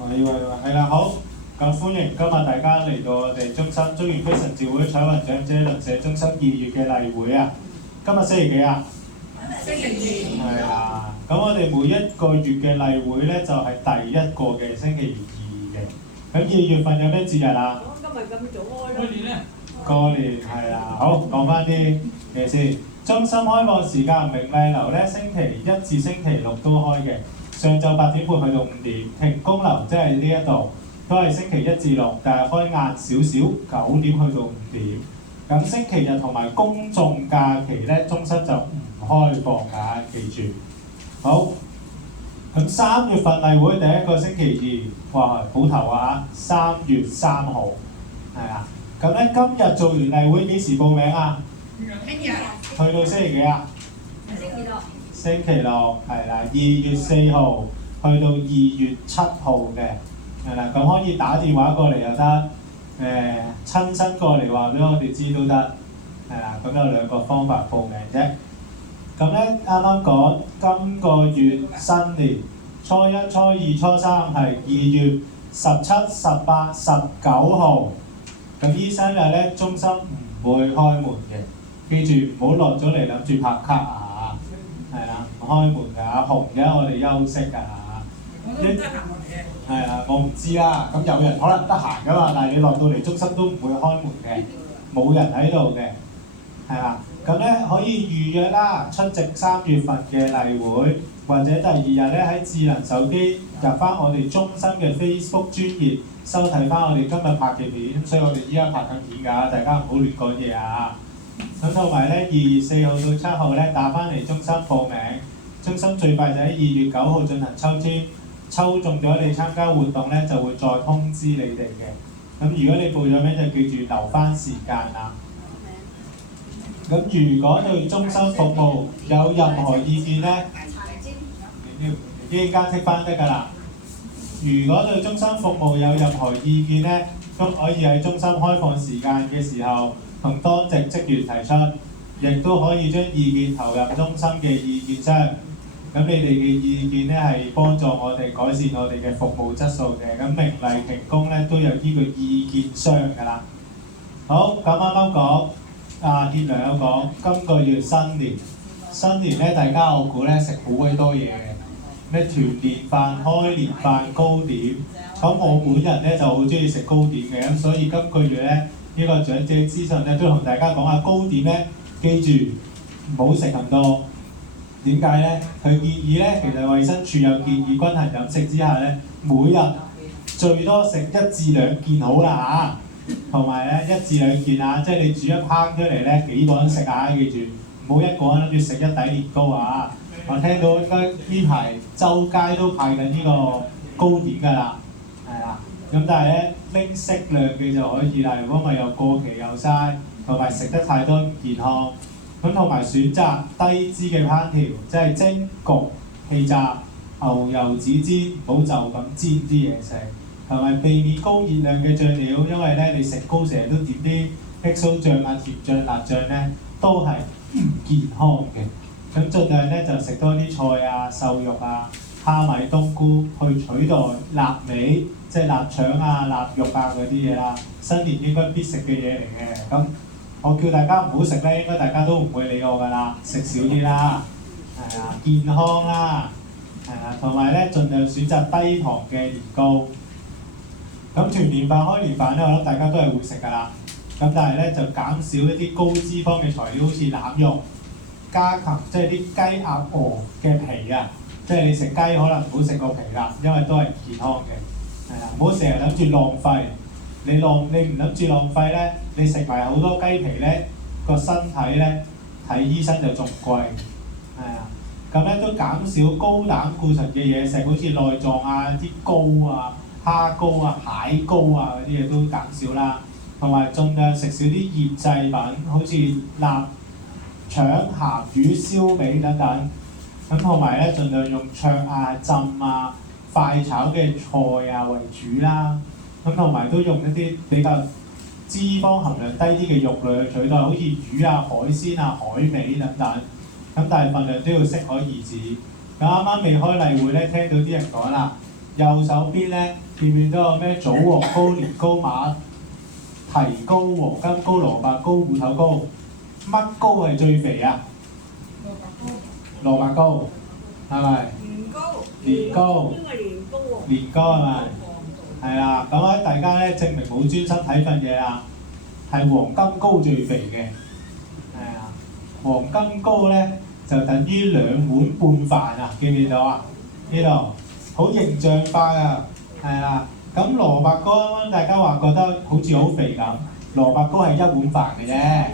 喂，係啦，好，咁歡迎今日大家嚟到我哋中心中原區神召會彩雲長者鄰舍中心2月嘅例會啊！今日星期幾啊？星期係啊，咁我哋每一個月嘅例會咧就係第一個嘅星期2嘅。咁2月份有咩節日啊？今日咁早開咯。過年係啊，好，講翻啲嘢先。中心開放時間明麗樓咧，星期1至星期6都開嘅。上晝8點半去到5點，停工樓即係呢一度都係星期1至6，但係開晏少少，9點去到5點。咁星期日同埋公眾假期咧，中心就唔開放㗎，記住。好，咁3月份例會第一個星期2，哇，好頭啊！3月3號，係啊。咁咧今日做完例會幾時報名啊？聽日。去到星期幾啊？星期六係啦，2月4號去到2月7號嘅，係啦，咁可以打電話過嚟又得，親身過嚟話俾我哋知都得，係啦，咁有2個方法報名啫。咁咧啱啱講今個月新年初1、初2、初3係2月17、18、19號，咁呢3日咧中心唔會開門嘅，記住唔好落咗嚟諗住拍卡啊！係啦，唔開門㗎，阿紅而家我哋休息㗎。我都唔得閒落嚟嘅。係啊，我唔知啦。咁有人可能得閒㗎嘛，但係你落到嚟中心都唔會開門嘅，冇人喺度嘅，係啦。咁咧可以預約啦，出席3月份嘅例會，或者第2日咧喺智能手機入翻我哋中心嘅 Facebook 專頁收睇翻我哋今日拍嘅片，所以我哋依家拍緊片㗎，大家唔好亂講嘢啊！咁同埋咧，2月4號到7號咧打翻嚟中心報名，中心最快就喺2月9號進行抽籤，抽中咗你參加活動咧就會再通知你哋嘅。咁如果你報咗名就記住留翻時間啦。咁如果對中心服務有任何意見咧，你依家剔翻得㗎啦。如果對中心服務有任何意見咧，都可以喺中心開放時間嘅時候同當值職員提出，亦都可以將意見投入中心嘅意見箱。咁你哋嘅意見咧係幫助我哋改善我哋嘅服務質素嘅。咁明麗停工咧都有呢個意見箱㗎啦。好，咁啱啱講，傑良有講今個月新年咧，大家我估咧食好鬼多嘢嘅，咩團年飯、開年飯、糕點。咁我本人咧就好中意食糕點嘅，咁所以今個月咧呢個長者資訊咧都同大家講下糕點咧，記住唔好食咁多。點解咧？佢建議咧，其實衛生署有建議均衡飲食之下咧，每日最多食1至2件好啦嚇，同埋咧1至2件啊，即係你煮一烹出嚟咧幾個人食啊，記住唔好一個人諗住食一底年糕啊！我聽到應該呢排周街都派緊呢個糕點㗎啦，係啦。咁但係咧拎適量嘅就可以啦，如果唔係又過期又嘥，同埋食得太多唔健康。咁同埋選擇低脂嘅烹調，即係蒸、焗、氣炸、牛油指煎，唔好就咁煎啲嘢食，同埋避免高熱量嘅醬料，因為咧你食糕成日都點啲 XO 醬啊、甜醬、辣醬咧，都係唔健康嘅。咁盡量咧就食多啲菜啊、瘦肉啊、蝦米、冬菇，去取代臘味，即係臘腸啊、臘肉啊嗰啲嘢啦。新年應該必食嘅嘢嚟嘅。咁我叫大家唔好食咧，應該大家都唔會理我㗎啦，食少啲啦，係啊，健康啦，係啊，同埋咧盡量選擇低糖嘅年糕。咁團年飯、開年飯咧，我諗大家都係會食㗎啦。咁但係咧就減少一啲高脂肪嘅材料，好似腩肉，加強即係啲雞鴨鵝嘅皮啊，即係你食雞可能唔好食個皮啦，因為都係唔健康嘅，係啊，唔好成日諗住浪費。你唔諗住浪費咧，你食埋好多雞皮咧，個身體咧睇醫生就仲貴，係啊。咁咧都減少高膽固醇嘅嘢食，好似內臟啊、啲膏啊、蝦膏啊、蟹膏啊嗰啲嘢都減少啦。同埋盡量食少啲醃製品，好似臘腸、鹹魚、燒味等等。咁同埋咧，盡量用灼啊、浸啊、快炒嘅菜啊為主啦。咁同埋都用一啲比較脂肪含量低啲嘅肉類去取代，好似魚啊、海鮮啊、海味等等。咁但係份量都要適可而止。咁啱啱未開例會咧，聽到啲人講啦，右手邊咧，見唔見到有咩棗黃糕、年糕、馬蹄糕、黃金糕、蘿蔔糕、芋頭糕？乜糕係最肥啊？蘿蔔糕，係咪？年糕，年糕係咪？係啦，咁咧大家咧證明冇專心睇份嘢啦，係黃金糕最肥嘅，係啊，黃金糕咧就等於2碗半飯啊，見唔見到啊？呢度好形象化啊，係啦，咁蘿蔔糕大家話覺得好似好肥咁，蘿蔔糕係1碗飯嘅啫，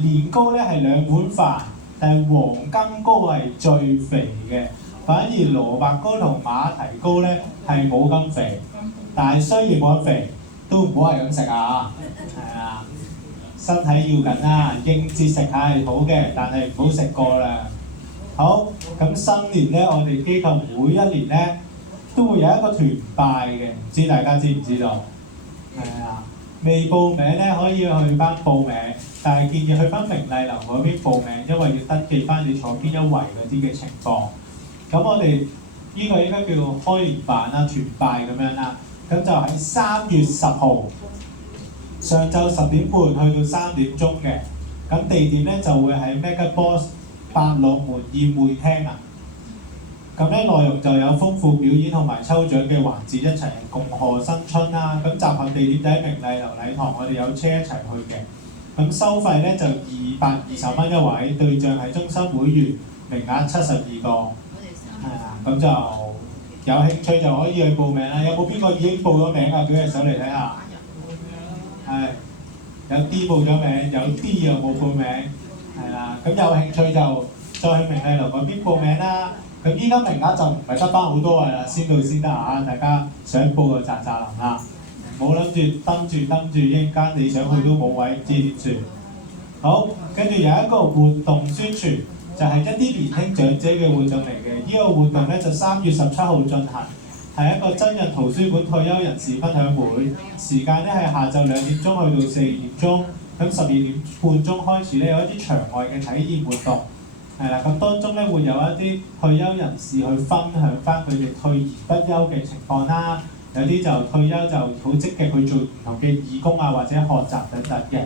年糕咧係2碗飯，但係黃金糕係最肥嘅。反而蘿蔔糕同馬蹄糕咧係冇咁肥，但係雖然冇咁肥，都唔好係咁食啊！係啊，身體要緊啦，應節食下係好嘅，但係唔好食過啦。好，咁新年咧，我哋機構每一年咧都會有一個團拜嘅，唔知大家知唔知道？係啊，未報名咧可以去翻報名，但係建議去翻明麗樓嗰邊報名，因為要登記翻你坐邊一圍嗰啲嘅情況。咁我哋呢個應該叫開年飯啦、團拜咁樣啦。咁就喺3月10號上晝10點半去到3點鐘嘅。咁地點咧就會喺 MegaBox 百樂門宴會廳啊。咁咧內容就有豐富表演同埋抽獎嘅環節，一齊共賀新春啦。咁集合地點就喺明麗樓禮堂，我哋有車一齊去嘅。咁收費咧就220蚊一位，對象係中心會員，名額72個。係啊，咁就有興趣就可以去報名啦。有冇邊個已經報咗名啊？舉隻手嚟睇下。係，有啲報咗名，有啲又冇報名。係啦，咁有興趣就再去明麗樓嗰邊報名啦。咁依家名額就唔係得翻好多㗎啦，先到先得啊！大家想報就喳喳臨啦，唔好諗住登住，一陣間你想去都冇位，唔知點算。好，跟住有一個活動宣傳。就係一啲年輕長者嘅活動嚟嘅，呢個活動咧就3月17號進行，係一個真人圖書館退休人士分享會，時間咧係下晝2點鐘去到4點鐘，咁12點半鐘開始咧有一啲場外嘅體驗活動，係啦，咁當中咧會有一啲退休人士去分享翻佢哋退而不休嘅情況啦，有啲就退休就好積極去做唔同嘅義工啊或者學習等等嘅。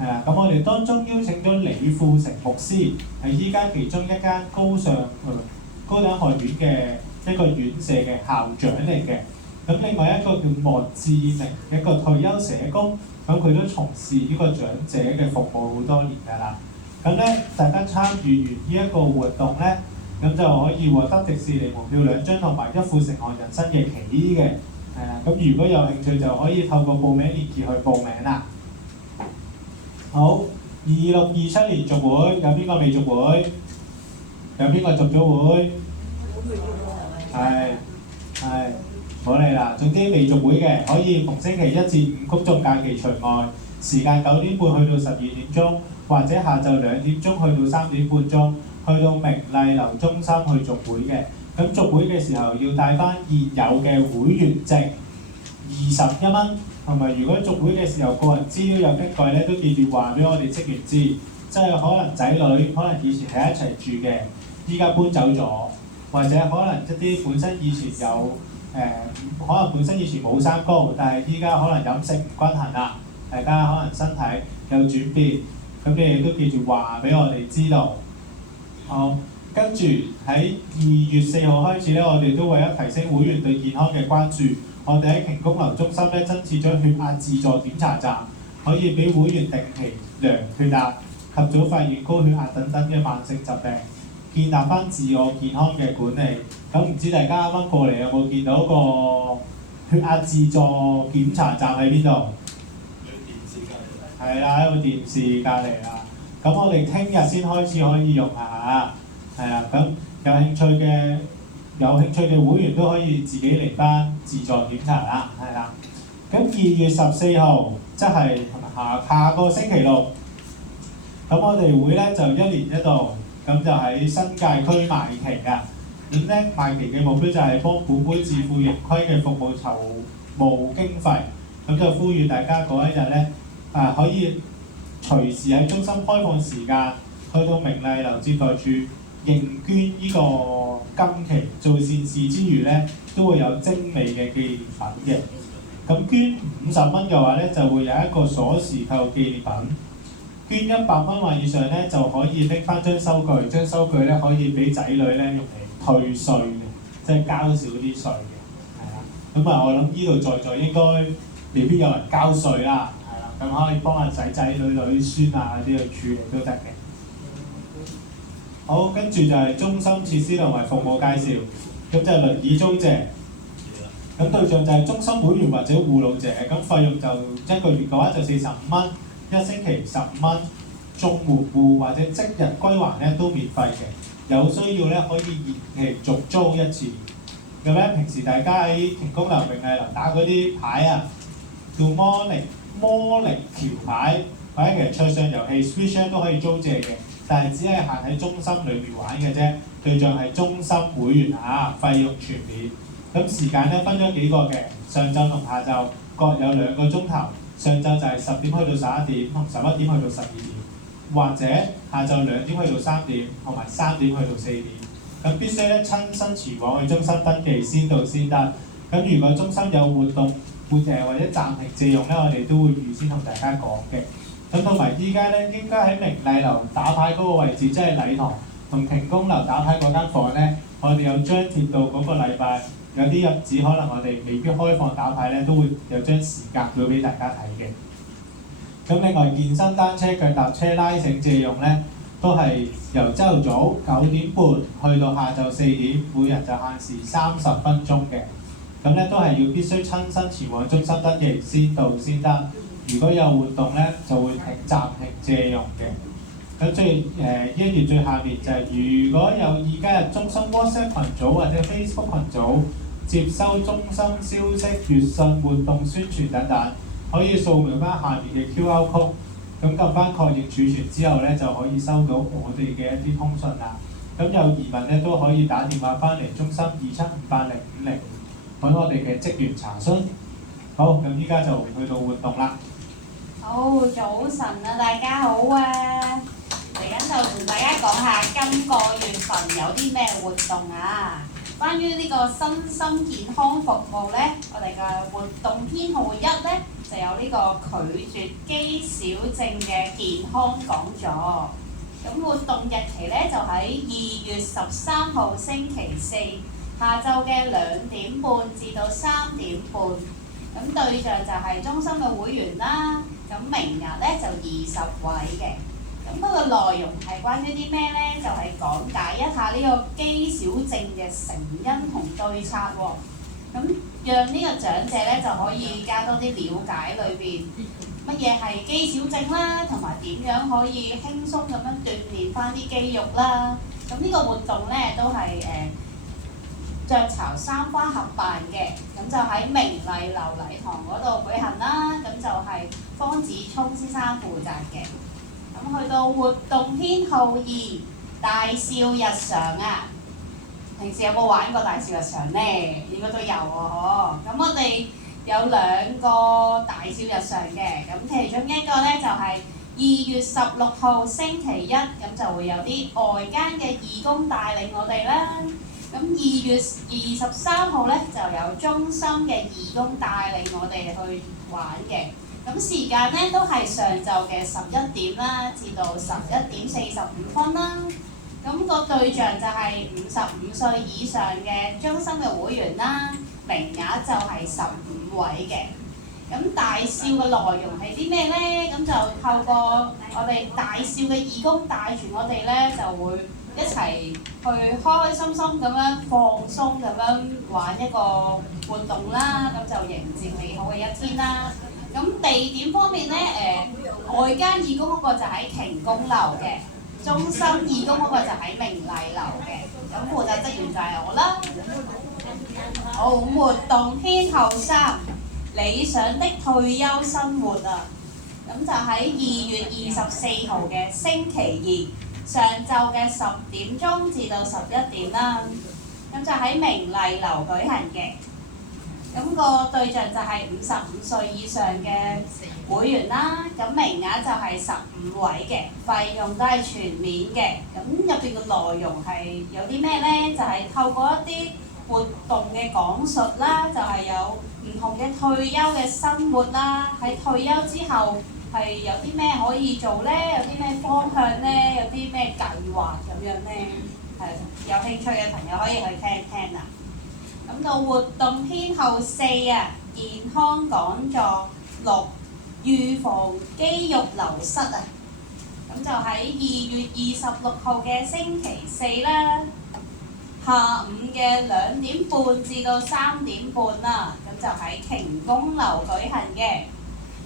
係啦，咁我哋當中邀請咗李富成牧師，係依家其中一間高等學院嘅一個院舍嘅校長嚟嘅。咁另外一個叫莫志明，一個退休社工，咁佢都從事呢個長者嘅服務好多年㗎啦。咁咧，大家參與完呢一個活動咧，咁就可以獲得迪士尼門票2張同埋1副成行人生嘅旗嘅。咁如果有興趣就可以透過報名連結去報名啦。好，26、27年續會，有邊個未續會？有邊個續咗會？係，唔好理啦。總之未續會嘅，可以逢星期1至5公眾假期除外，時間9點半去到12點鐘，或者下晝2點鐘去到3點半鐘，去到明麗樓中心去續會嘅。咁續會嘅時候要帶翻現有嘅會員證，21蚊。同埋如果續會嘅時候個人資料有更改咧，都記住話俾我哋職員知，即係可能仔女可能以前喺一齊住嘅，依家搬走咗，或者可能一啲本身以前有可能本身以前冇三高，但係依家可能飲食唔均衡啦，大家可能身體有轉變，咁你哋都記住話俾我哋知道。好，跟住喺2月4號開始咧，我哋都為咗提升會員對健康嘅關注。我哋喺瓊宮樓中心咧增設咗血壓自助檢查站，可以俾會員定期量血壓，及早發現高血壓等等嘅慢性疾病，建立翻自我健康嘅管理。咁唔知大家啱啱過嚟有冇見到個血壓自助檢查站喺邊度？係啦，喺個電視隔離啦。咁我哋聽日先開始可以用下，係啊。咁有興趣嘅會員都可以自己嚟翻自助檢查啦，係啦。咁2月14號，即係下個星期六，咁我哋會咧就1年1度，咁就喺新界區賣旗㗎。咁咧賣旗嘅目標就係幫本會自負盈虧嘅服務籌募經費，咁就呼籲大家嗰一日咧可以隨時喺中心開放時間，去到明麗樓接待處認捐呢個金旗，做善事之餘咧，都會有精美嘅紀念品嘅。咁捐50蚊嘅話咧，就會有一個鎖匙扣紀念品。捐100蚊或以上咧，就可以拎翻張收據，張收據咧可以俾仔女咧用嚟退稅嘅，即係交少啲稅嘅，係啦。咁啊，我諗呢度在座應該未必有人交稅啦，係啦。咁可以幫下仔仔女女孫啊嗰啲去處理都得嘅。好，跟住就係中心設施同埋服務介紹，咁就係輪椅租借。咁對象就係中心會員或者護老者，咁費用就1個月嘅話就45蚊。1星期10蚊，綜援戶或者即日歸還咧都免費嘅，有需要咧可以延期續租1次。咁咧平時大家喺停工樓、榮麗樓打嗰啲牌啊，叫魔力橋牌，或者其實桌上遊戲 Switch 都可以租借嘅，但係只係限喺中心裏面玩嘅啫。對象係中心會員啊，費用全免。咁時間咧分咗幾個嘅，上晝同下晝各有2個鐘頭。上晝就係10點去到11點，同11點去到12點，或者下晝2點去到3點，同埋3點去到4點。咁必須咧親身前往去中心登記，先到先得。咁如果中心有活動或者暫停借用咧，我哋都會預先同大家講嘅。咁同埋依家咧，應該喺明麗樓打牌嗰個位置，即係禮堂同停工樓打牌嗰間房咧，我哋有張貼到嗰個禮拜。有啲日子可能我哋未必開放打牌咧，都會有張時間表俾大家睇嘅。咁另外健身單車、腳踏車、拉繩借用咧，都係由朝頭早9點半去到下晝4點，每人就限時30分鐘嘅。咁咧都係要必須親身前往中心登記，先到先得。如果有活動咧，就會暫停借用嘅。咁1頁最下面就係、如果有意加入中心 WhatsApp 群組或者 Facebook 群組，接收中心消息、月訊、活動宣傳等等，可以掃描翻下面嘅 QR code， 咁撳翻確認儲存之後咧，就可以收到我哋嘅一啲通訊啦。咁有疑問咧，都可以打電話翻嚟中心2758050，揾我哋嘅職員查詢。好，咁依家就去到活動啦。好，早晨啊，大家好啊！嚟緊就同大家講下今個月份有啲咩活動啊！關於呢個身心健康服務咧，我哋嘅活動編號1咧就有呢個拒絕肌少症嘅健康講座。咁活動日期咧就喺2月13號星期四下晝嘅2點半至到3點半。咁對象就係中心嘅會員啦。咁名額咧就20位嘅。咁嗰個內容係關於啲咩咧？就係講解一下呢個肌少症嘅成因同對策喎。咁讓呢個長者咧就可以加多啲了解裏邊乜嘢係肌少症啦，同埋點樣可以輕鬆咁樣鍛鍊翻啲肌肉啦。咁呢個活動咧都係雀巢3花合辦嘅，咁就喺明麗樓禮堂嗰度舉行啦。咁就係方子聰先生負責嘅。咁去到活動編號2，大笑日常啊！平時有冇玩過大笑日常呢？應該都有喎，嗬。咁我哋有2個大笑日常嘅，咁其中一個咧就係2月16號星期一，咁就會有啲外間嘅義工帶領我哋啦。咁2月23號咧就有中心嘅義工帶領我哋去玩嘅。咁時間咧都係上晝嘅11點啦，至到11點45分啦。咁個對象就係55歲以上嘅中心嘅會員啦，名額就係15位嘅。咁大笑嘅內容係啲咩咧？咁就透過我哋大笑嘅義工帶住我哋咧，就會一齊去開開心心咁樣放鬆咁樣玩一個活動啦。咁就迎接美好嘅一天啦。咁地點方面咧，外間義工嗰個就喺瓊宮樓嘅，中心義工嗰個就喺明麗樓嘅。咁負責職員就係我啦。好，活動編號3，理想的退休生活啊！咁就喺2月24號嘅星期2，上晝嘅10點鐘至到11點啦。咁就喺明麗樓舉行嘅。咁個對象就係55歲以上嘅會員啦，咁名額就係15位嘅，費用都係全免嘅。咁入邊嘅內容係有啲咩咧？就係透過一啲活動嘅講述啦，就係有唔同嘅退休嘅生活啦。喺退休之後係有啲咩可以做咧？有啲咩方向咧？有啲咩計劃咁樣咧？係有興趣嘅朋友可以去聽聽啦。咁到活動編號4啊，健康講座6，預防肌肉流失啊。咁就喺2月26號嘅星期4啦，下午嘅2點半至到3點半啦，咁就喺瓊公樓舉行嘅。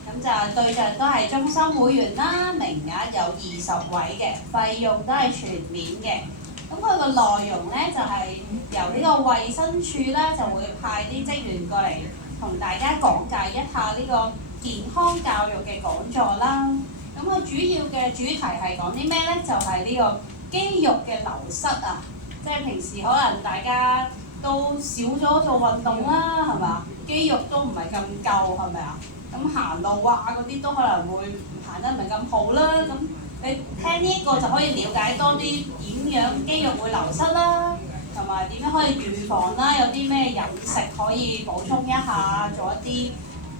咁就對象都係中心會員啦，名額有20位嘅，費用都係全免嘅。咁佢個內容咧就係由呢個衛生署咧就會派啲職員過嚟同大家講解一下呢個健康教育嘅講座啦。咁佢主要嘅主題係講啲咩咧？就係呢個肌肉嘅流失啊！即係平時可能大家都少咗做運動啦，係咪？肌肉都唔係咁夠，係咪啊？咁行路啊嗰啲都可能會行得唔係咁好啦。咁你聽呢一個就可以了解多啲點樣肌肉會流失啦，同埋點樣可以預防啦，有啲咩飲食可以補充一下，做一啲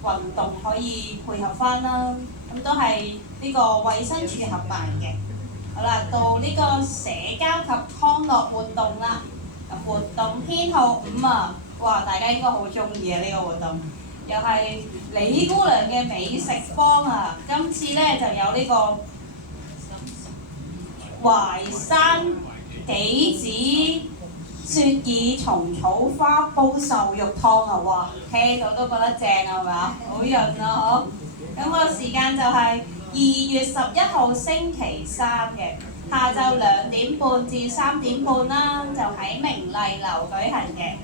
運動可以配合翻啦。咁都係呢個衛生署合辦嘅。好啦，到呢個社交及康樂活動啦。活動編號5啊，哇！大家應該好中意啊呢個活動，又係李姑娘嘅美食坊啊。今次咧就有呢個淮山杞子雪耳蟲草花煲瘦肉湯啊！哇，聽到都覺得正啊，係咪啊？好潤啊！嗬。咁個時間就係2月11號星期3嘅下晝2點半至3點半啦，就喺明麗樓舉行嘅。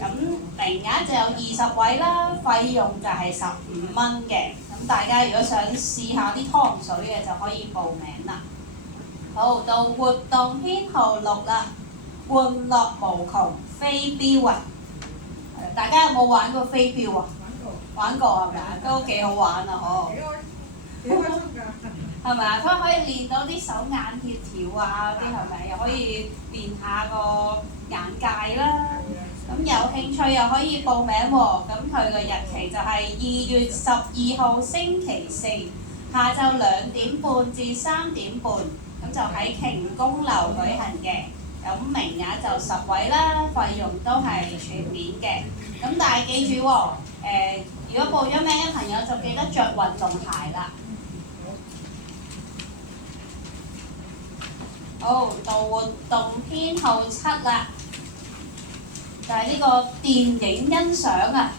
咁名額就有20位啦，費用就係15蚊嘅。咁大家如果想試下啲湯水嘅就可以報名啦。好，到活動編號6啦，玩樂無窮飛鏢啊！大家有冇玩過飛鏢啊？玩過係咪啊？都幾好玩啊！嗬。幾開心㗎！係咪啊？佢可以練到啲手眼協調啊，啲係咪？又可以練下個眼界啦。咁有興趣又可以報名喎。咁佢個日期就係2月12號星期4，下晝2點半至3點半，咁就喺瓊公樓舉行嘅。咁名額就10位啦，費用都係全免嘅。咁但係記住喎，如果報咗名嘅朋友就記得着運動鞋啦。好，到活動編號7啦，就係呢個電影欣賞啊！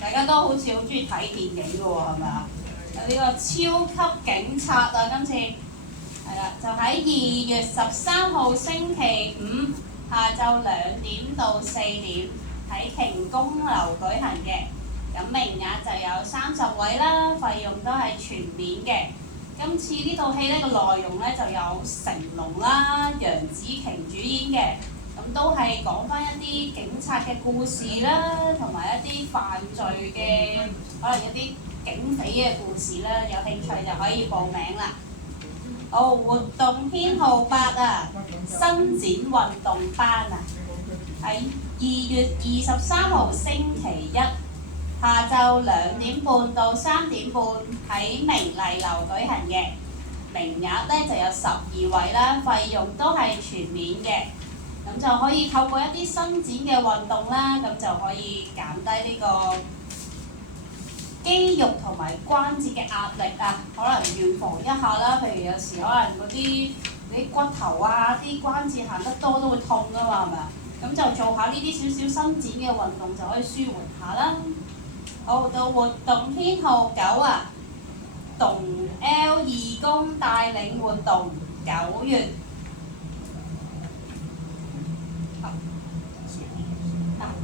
大家都好似好中意睇電影嘅喎，係咪啊？有呢個超級警察啊，今次係啦，就喺2月13號星期5下晝2點到4點喺瓊公樓舉行嘅。咁名額就有30位啦，費用都係全免嘅。今次呢套戲咧個內容咧就有成龍啦、楊紫瓊主演嘅，咁都係講翻一啲警察嘅故事啦，同埋一啲犯罪嘅可能一啲警匪嘅故事啦，有興趣就可以報名啦。好，活動編號8啊，伸展運動班啊，喺2月23號星期1。下晝2點半到3點半喺明麗樓舉行嘅，名額咧就有12位啦，費用都係全免嘅。咁就可以透過一啲伸展嘅運動啦，咁就可以減低呢個肌肉同埋關節嘅壓力啊，可能預防一下啦。譬如有時可能嗰啲骨頭啊、啲關節行得多都會痛噶嘛，係咪啊？咁就做下呢啲少少伸展嘅運動就可以舒緩下啦。好，到活動編號9啊，動 L 義工帶領活動9月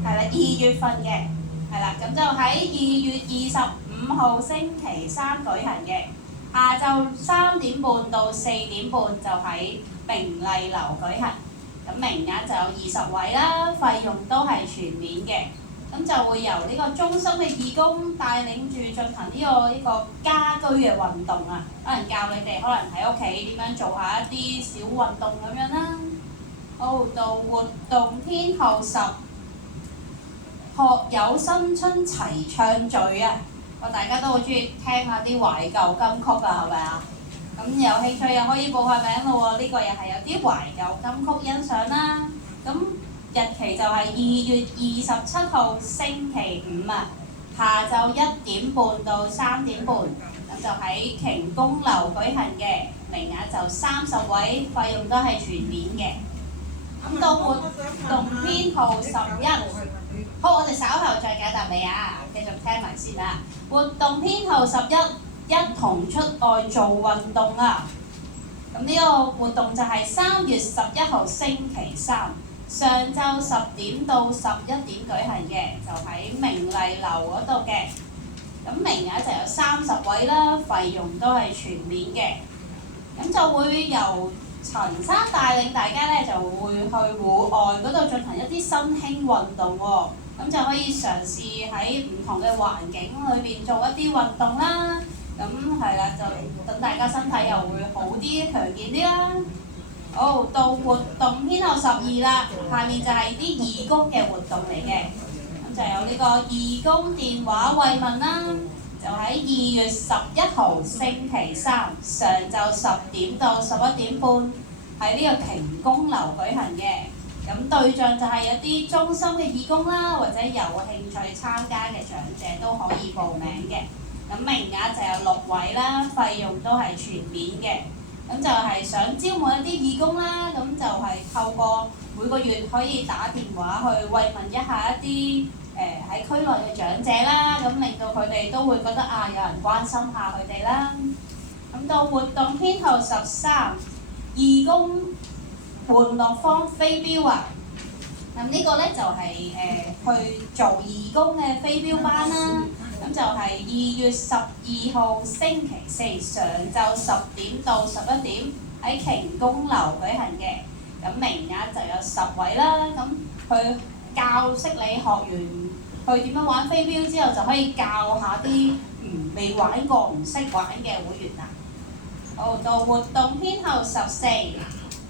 係啦2月份嘅，係啦，咁就喺2月25號星期3舉行嘅，下晝3點半到4點半就喺明麗樓舉行，咁名額就有20位啦，費用都係全免嘅。咁就會由呢個中心嘅義工帶領住進行呢個家居嘅運動啊，可能教你哋可能喺屋企點樣做下一啲小運動咁樣啦。好，到活動編號10，學友新春齊唱聚啊！大家都好中意聽下啲懷舊金曲啊，係咪啊？咁有興趣又可以報下名咯喎，呢個又係有啲懷舊金曲欣賞啦。咁日期就係2月27號星期五啊，下晝1點半到3點半，咁就喺瓊公樓舉行嘅，名額就30位，費用都係全免嘅。咁到活動編號11，好，我哋稍後再解答你啊，繼續聽埋先啊。活動編號11，一同出外做運動啊！咁呢個活動就係3月11號星期三，上晝10點到11點舉行嘅，就喺明麗樓嗰度嘅。咁名額就有30位啦，費用都係全免嘅。咁就會由陳生帶領大家咧，就會去戶外嗰度進行一啲新興運動喎。咁就可以嘗試喺唔同嘅環境裏邊做一啲運動啦。咁係啦，就等大家身體又會好啲、強健啲啦。好，到活動編號12啦，下面就係啲義工嘅活動嚟嘅。咁就有呢個義工電話慰問啦，就喺2月11號星期三上晝10點到11點半喺呢個瓊公樓舉行嘅。咁對象就係一啲中心嘅義工啦，或者有興趣參加嘅長者都可以報名嘅。咁名額就有6位啦，費用都係全免嘅。咁就係想招募一啲義工啦，咁就係透過每個月可以打電話去慰問一下一啲喺區內嘅長者啦，咁令到佢哋都會覺得啊有人關心下佢哋啦。咁到活動編號13，義工玩樂坊飛鏢啊！咁呢個咧就係去做義工嘅飛鏢班啦。咁就係2月12號星期四上晝10點到11點喺瓊公樓舉行嘅。咁名額就有10位啦。咁佢教識你學完去點樣玩飛鏢之後，就可以教下啲未玩過唔識玩嘅會員啦。好，到活動編號14，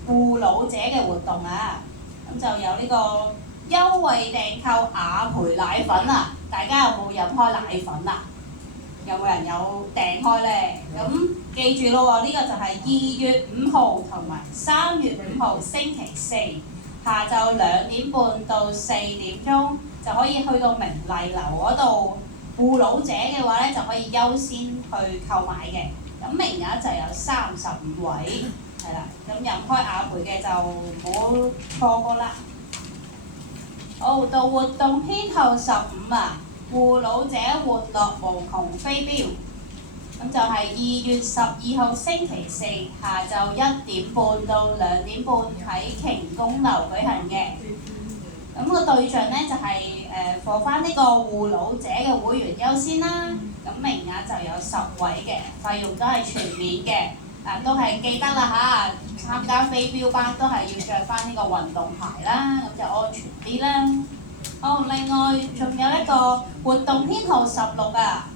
護老者嘅活動啊。咁就有呢個優惠訂購雅培奶粉啊！大家有冇飲開奶粉啊？有冇人有訂開咧？咁記住咯喎，呢個就係2月5號同埋3月5號星期四下晝2點半到4點鐘就可以去到明麗樓嗰度。護老者嘅話咧就可以優先去購買嘅。咁名額就有35位，係啦。咁飲開雅培嘅就唔好錯過啦。好，到活動編號15啊，護老者玩樂無窮飛鏢。咁就係2月12號星期四下晝1點半到2點半喺瓊公樓舉行嘅。咁個對象咧就係放翻呢個護老者嘅會員優先啦。咁名額就有10位嘅，費用都係全免嘅。都係記得啦嚇，參加飛鏢班都係要着翻呢個運動鞋啦，咁就安全啲啦。好，另外仲有一個活動編號16啊，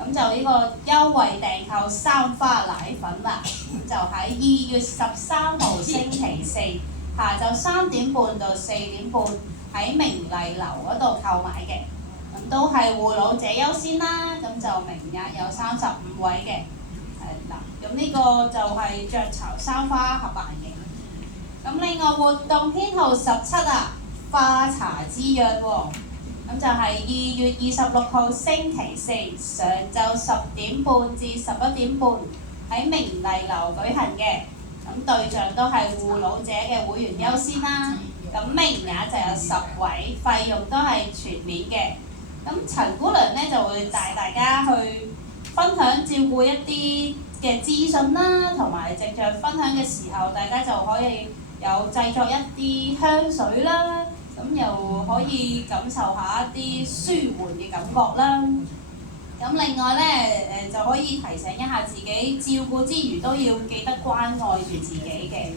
咁就呢個優惠訂購3花奶粉啦，咁就喺2月13號星期四下晝3點半到4點半喺明麗樓嗰度購買嘅，咁都係護老者優先啦，咁就名額有35位嘅。咁呢個就係雀巢3花合辦嘅。咁另外活動編號17啊，花茶之約喎。咁就係2月26號星期四上晝10點半至11點半喺明麗樓舉行嘅。咁對象都係護老者嘅會員優先啦。咁名額就有10位，費用都係全免嘅。咁陳姑娘咧就會帶大家去分享照顧一啲嘅資訊啦，同埋藉著分享嘅時候，大家就可以有製作一啲香水啦，咁又可以感受下一啲舒緩嘅感覺啦。咁另外咧，就可以提醒一下自己，照顧之餘都要記得關愛住自己嘅。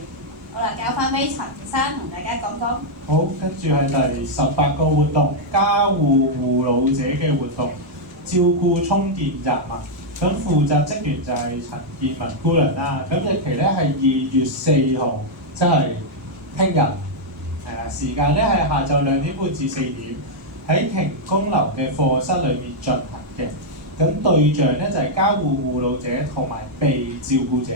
好啦，交翻俾陳生同大家講講。好，跟住係第18個活動，加護護老者嘅活動，照顧充電站啊。咁負責職員就係陳建文姑娘啦。咁日期咧係2月4號，即係聽日，係啦。時間咧係下晝2點半至4點。喺瓊公樓嘅課室裏面進行嘅。咁對象咧就係交互護老者同埋被照顧者，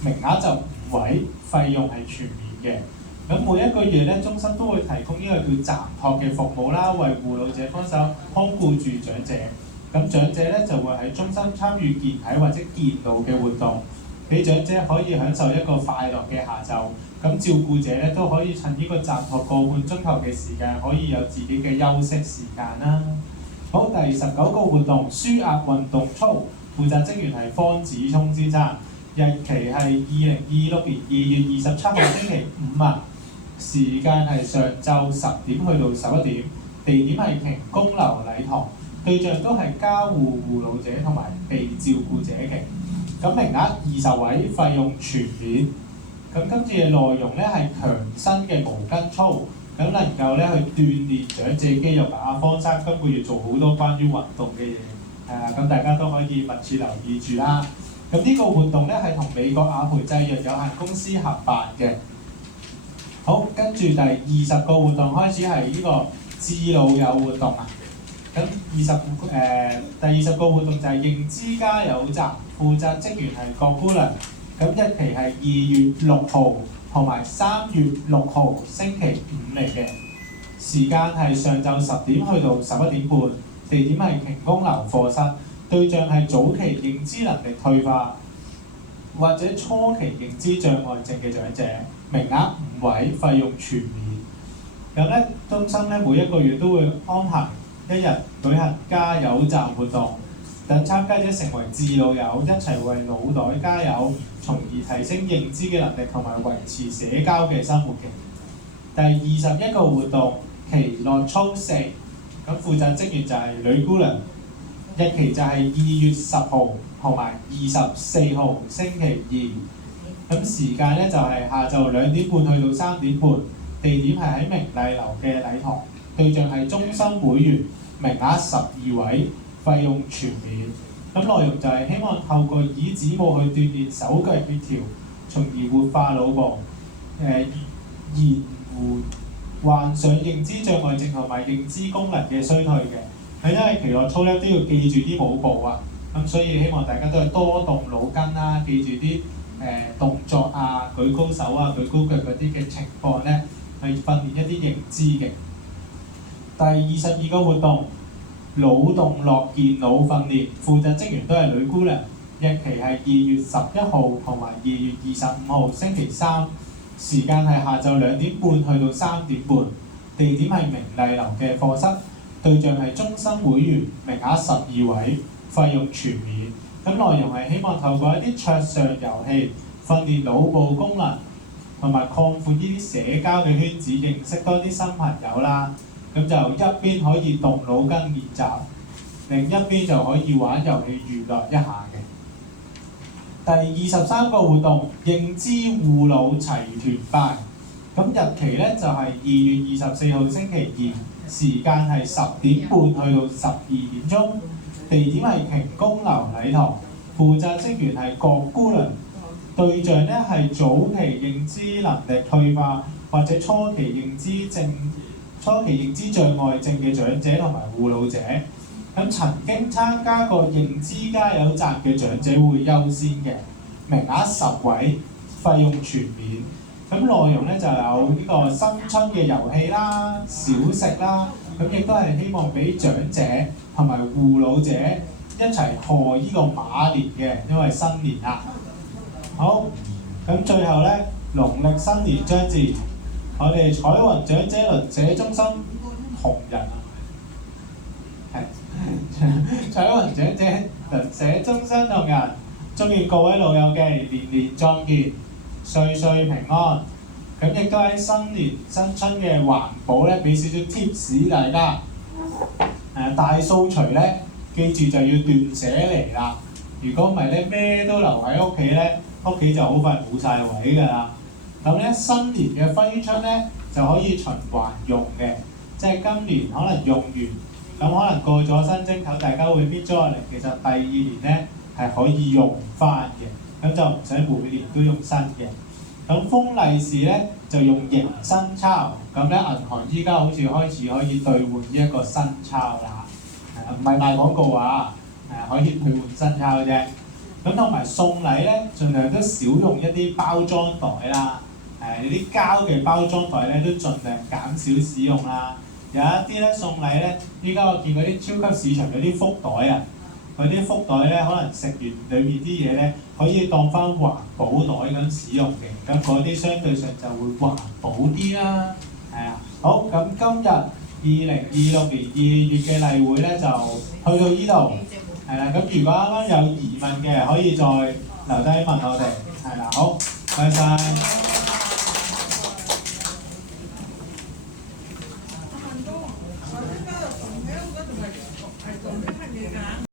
名額就5位，費用係全面嘅。咁每一個月咧，中心都會提供呢個叫暫託嘅服務啦，為護老者幫手看顧住長者。咁長者咧就會喺中心參與健體或者健腦嘅活動，俾長者可以享受一個快樂嘅下晝。咁照顧者咧都可以趁呢個暫託個半鐘頭嘅時間，可以有自己嘅休息時間啦。好，第19個活動，舒壓運動操，負責職員係方子聰先生，日期係2026年2月27號星期5啊，時間係上晝10點去到11點，地點係瓊公樓禮堂，對象都係交互護老者同埋被照顧者嘅。咁名額20位，費用全免。咁今次嘅內容咧係強身嘅毛巾操。咁能夠咧去鍛鍊長者肌肉啊！方生今個月做好多關於運動嘅嘢，咁大家都可以密切留意住啦。咁呢個活動咧係同美國雅培製藥有限公司合辦嘅。好，跟住第20個活動開始係呢個致老友活動啊。咁第20個活動就係認知加油站，負責職員係郭姑娘。咁日期係2月6號。同埋3月6號星期5嚟嘅，時間係上晝10點去到11點半，地點係瓊公樓課室，對象係早期認知能力退化或者初期認知障礙症嘅長者，名額5位，費用全免。咁咧，中心咧每一個月都會安排1日舉行加油站活動，等參加者成為致老友，一齊為腦袋加油，從而提升認知嘅能力同埋維持社交嘅生活嘅。第21個活動，奇樂操4，咁負責職員就係女姑娘，日期就係2月10號同埋24號星期2，咁時間咧就係下晝2點半去到3點半，地點係喺明麗樓嘅禮堂，對象係中心會員，名額12位，費用全免。咁內容就係希望透過以子舞去鍛鍊手腳協調，從而活化腦部，延緩患上認知障礙症同埋認知功能嘅衰退嘅。因為奇樂操咧都要記住啲舞步啊，咁所以希望大家都係多動腦筋啦，記住啲動作啊、舉高手啊、舉高腳嗰啲嘅情況咧，去訓練一啲認知嘅。第22個活動，腦動樂健腦訓練，負責職員都係女姑娘，日期係2月11號同埋2月25號星期3，時間係下晝2點半去到3點半，地點係明麗樓嘅課室，對象係中心會員，名額12位，費用全免。咁內容係希望透過一啲桌上遊戲訓練腦部功能，同埋擴闊呢啲社交嘅圈子，認識多啲新朋友啦。咁就一邊可以動腦筋練習，另一邊就可以玩遊戲娛樂一下嘅。第23個活動，認知護老齊團拜，咁日期咧就係2月24號星期2，時間係10點半去到12點鐘，地點係瓊公樓禮堂，負責職員係郭姑娘，對象咧係早期認知能力退化或者初期認知障礙症嘅長者同埋護老者，咁曾經參加過認知加油站嘅長者會優先嘅，名額10位，費用全免。咁內容咧就有呢個新春嘅遊戲啦、小食啦，咁亦都係希望俾長者同埋護老者一齊賀呢個馬年嘅，因為新年啦。好，咁最後咧，農曆新年將至。我哋彩雲長者鄰舍中心同仁啊，係彩雲長者鄰舍中心同仁，祝願各位老友記年年壯健、歲歲平安。咁亦都喺新年新春嘅環保咧，俾少少 tips 大家。大掃除咧，記住就要斷捨離啦。如果唔係咧，咩都留喺屋企咧，屋企就好快冇晒位㗎啦。咁咧新年嘅揮春咧就可以循環用嘅，即係今年可能用完，咁可能過咗新正頭，大家會搣咗落嚟，其實第2年咧係可以用翻嘅，咁就唔使每年都用新嘅。咁封利是咧就用迎新鈔。咁咧銀行依家好似開始可以兌換呢一個新鈔啦，唔係賣廣告啊，可以兌換新鈔啫。咁同埋送禮咧，盡量都少用一啲包裝袋啦，呢啲膠嘅包裝袋咧都盡量減少使用啦。有一啲咧送禮咧，依家我見嗰啲超級市場嗰啲福袋啊，嗰啲福袋咧可能食完裏面啲嘢咧，可以當翻環保袋咁使用嘅，咁嗰啲相對上就會環保啲啦。係啊，好，咁今日2026年2月嘅例會咧就去到呢度，係啦。咁如果啱啱有疑問嘅，可以再留低問我哋，係啦。好，唔該晒。